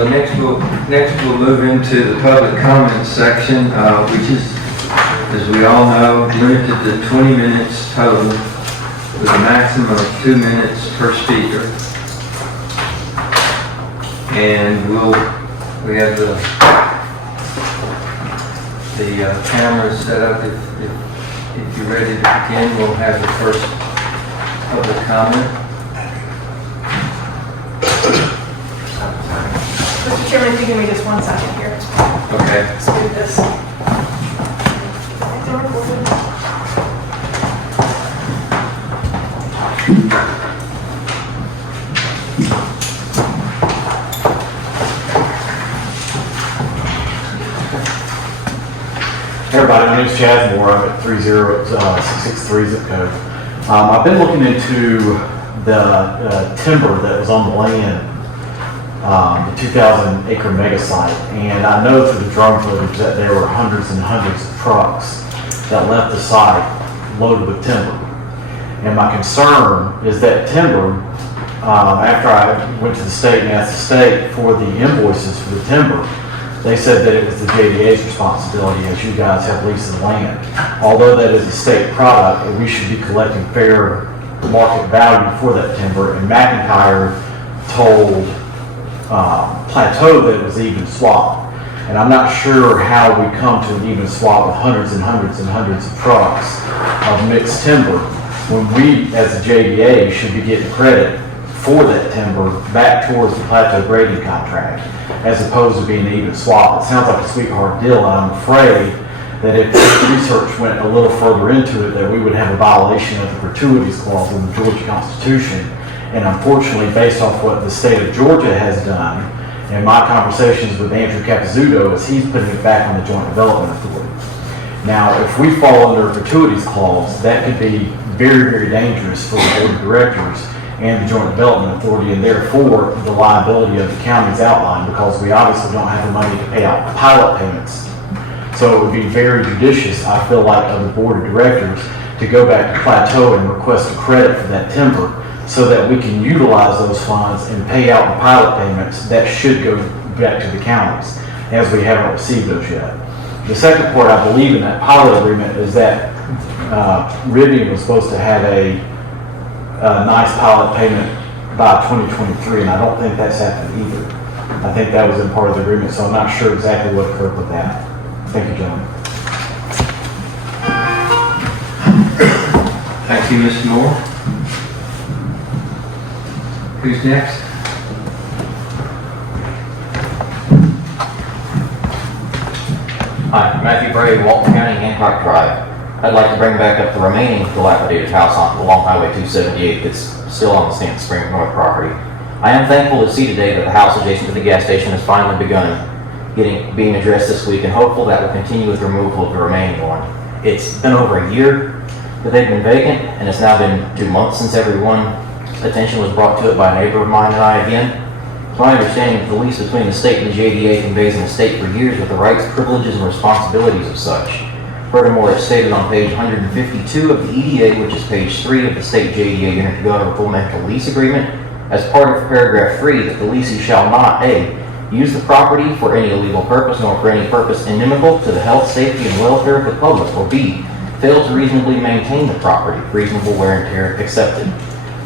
So next we'll move into the public comments section, which is, as we all know, limited to 20 minutes total, with a maximum of 2 minutes per speaker. And we have the cameras set up. If you're ready to begin, we'll have the first public comment. Mr. Chairman, if you give me just 1 second here. Okay. Let's do this. Hey everybody, my name is Chad Moore. I'm at 30663 zip code. I've been looking into the timber that was on the land, the 2,000 acre mega site, and I know through the drone footage that there were hundreds and hundreds of trucks that left the site loaded with timber. And my concern is that timber, after I went to the state and asked the state for the invoices for the timber, they said that it was the JDA's responsibility, as you guys have leased the land. Although that is a state product, and we should be collecting fair market value for that timber, and McIntyre told Plateau that it was even swap. And I'm not sure how we come to an even swap with hundreds and hundreds and hundreds of trucks of mixed timber, when we, as a JDA, should be getting credit for that timber back towards the Plateau grading contract, as opposed to being an even swap. It sounds like a sweetheart deal, and I'm afraid that if research went a little further into it, that we would have a violation of the gratuities clause in the Georgia Constitution. And unfortunately, based off what the state of Georgia has done, and my conversations with Andrew Capizzuto, is he's putting it back on the Joint Development Authority. Now, if we fall under a gratuities clause, that could be very, very dangerous for the board of directors and the Joint Development Authority, and therefore the liability of the county is outlined, because we obviously don't have the money to pay out pilot payments. So it would be very judicious, I feel like, of the board of directors to go back to Plateau and request a credit for that timber, so that we can utilize those funds and pay out the pilot payments that should go back to the counties, as we haven't received those yet. The second part, I believe, in that pilot agreement is that Rivian was supposed to have a nice pilot payment by 2023, and I don't think that's happened either. I think that was in part of the agreement, so I'm not sure exactly what occurred with that. Thank you, gentlemen. Thank you, Mr. Moore. Who's next? Hi, Matthew Bray, Walton County, Hancock Drive. I'd like to bring back up the remaining dilapidated house along Highway 278 that's still on the Stanton Spring North property. I am thankful to see today that the house adjacent to the gas station has finally begun being addressed this week, and hopeful that will continue with removal of the remaining one. It's been over a year that they've been vacant, and it's now been 2 months since everyone's attention was brought to it by a neighbor of mine and I again. It's my understanding that the lease between the state and the JDA conveys an estate for years with the rights, privileges, and responsibilities of such. Furthermore, it's stated on page 152 of the EDA, which is page 3 of the state JDA Intergovernmental Lease Agreement, as part of paragraph 3, that the leasee shall not A, use the property for any illegal purpose, nor for any purpose inimical to the health, safety, and welfare of the public, or B, fail to reasonably maintain the property, reasonable wear and tear accepted.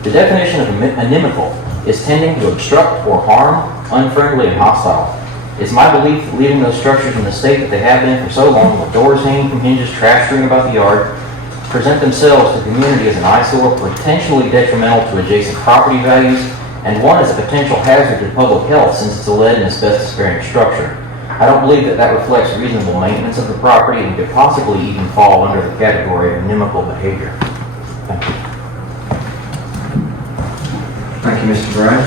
The definition of inimical is tending to obstruct or harm, unfriendly, and hostile. It's my belief that leaving those structures in the state that they have been for so long, with doors hanging from hinges, trash strewn about the yard, present themselves to the community as an eyesore, potentially detrimental to adjacent property values, and one as a potential hazard to public health, since it's a lead and asbestos-bearing structure. I don't believe that that reflects reasonable maintenance of the property and could possibly even fall under the category of inimical behavior. Thank you. Thank you, Mr. Bray.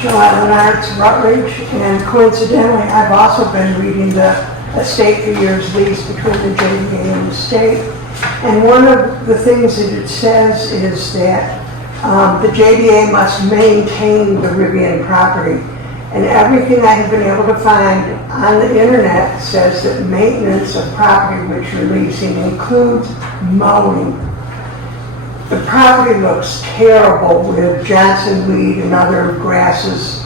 Joanne Arts, Rutledge, and coincidentally, I've also been reading the estate for years lease between the JDA and the state. And one of the things that it says is that the JDA must maintain the Rivian property. And everything I have been able to find on the internet says that maintenance of property which you're leasing includes mowing. The property looks terrible with Johnson weed and other grasses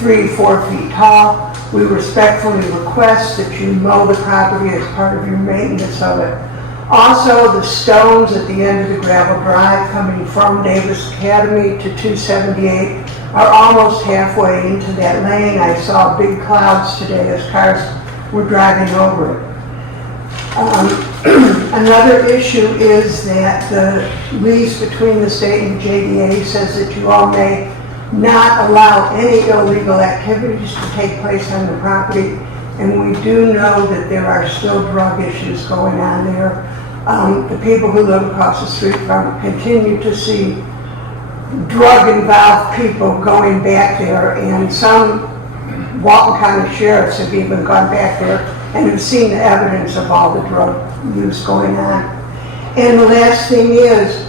3-4 feet tall. We respectfully request that you mow the property as part of your maintenance of it. Also, the stones at the end of the gravel drive coming from Davis Academy to 278 are almost halfway into that lane. I saw big clouds today as cars were driving over it. Another issue is that the lease between the state and JDA says that you all may not allow any illegal activities to take place on the property, and we do know that there are still drug issues going on there. The people who live across the street from continue to see drug-involved people going back there, and some Walton County sheriffs have even gone back there and have seen the evidence of all the drug use going on. And the last thing is,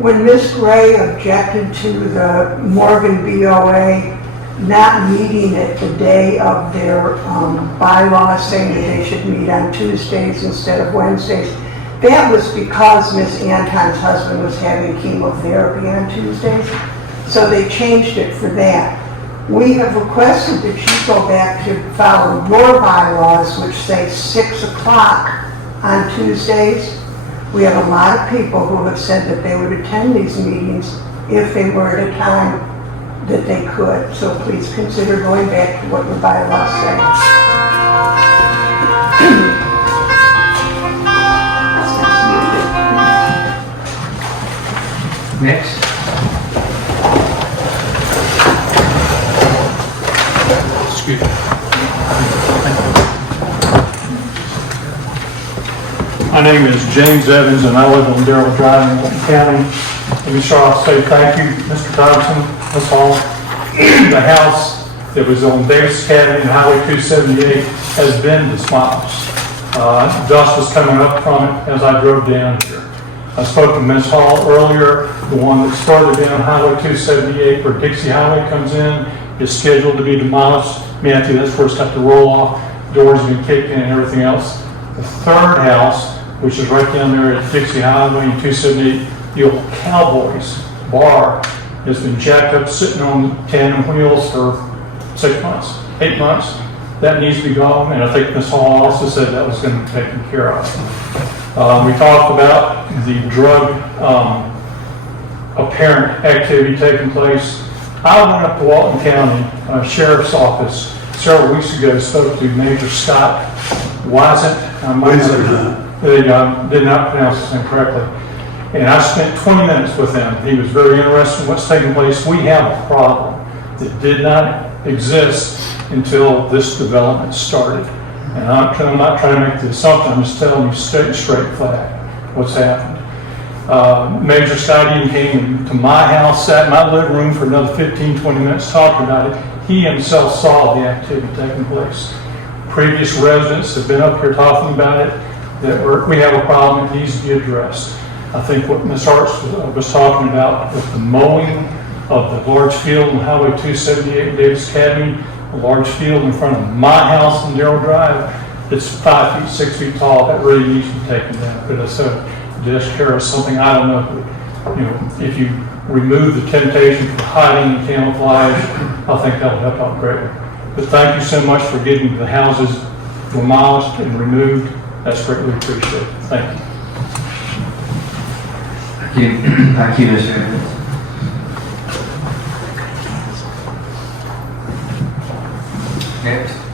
when Ms. Gray objected to the Morgan BOA not meeting it the day of their bylaws, saying that they should meet on Tuesdays instead of Wednesdays, that was because Ms. Anton's husband was having chemotherapy on Tuesdays, so they changed it for that. We have requested that you go back to follow your bylaws, which say 6 o'clock on Tuesdays. We have a lot of people who have said that they would attend these meetings if they were at a time that they could. So please consider going back to what your bylaws say. Next. Excuse me. My name is James Evans, and I live on Darrell Drive in Walton County. Let me start off and say thank you, Mr. Thompson, Ms. Hall. The house that was on Davis Academy and Highway 278 has been demolished. Dust was coming up from it as I drove down here. I spoke to Ms. Hall earlier. The one that's further down Highway 278 where Dixie Highway comes in is scheduled to be demolished. Matthew, that's where it's got to roll off. Doors have been kicked in and everything else. The third house, which is right down there at Dixie Highway and 278, the old Cowboys bar has been jacked up, sitting on tandem wheels for 6 months, 8 months. That needs to be gone, and I think Ms. Hall also said that was going to be taken care of. We talked about the drug apparent activity taking place. I went up to Walton County Sheriff's Office several weeks ago, spoke to Major Scott Wysant. They did not pronounce his name correctly. And I spent 20 minutes with him. He was very interested in what's taking place. We have a problem that did not exist until this development started. And I'm not trying to make the assumption, I'm just telling you straight flat what's happened. Major Scott even came to my house, sat in my living room for another 15, 20 minutes talking about it. He himself saw the activity taking place. Previous residents have been up here talking about it, that we have a problem that needs to be addressed. I think what Ms. Arts was talking about with the mowing of the large field on Highway 278 in Davis Academy, a large field in front of my house in Darrell Drive, it's 5 feet, 6 feet tall, that really needs to be taken down. But it's a dish care of something, I don't know, if you remove the temptation for hiding and camouflage, I think that will help out greatly. But thank you so much for getting the houses demolished and removed. That's greatly appreciated. Thank you. Thank you, Mr. Evans. Next.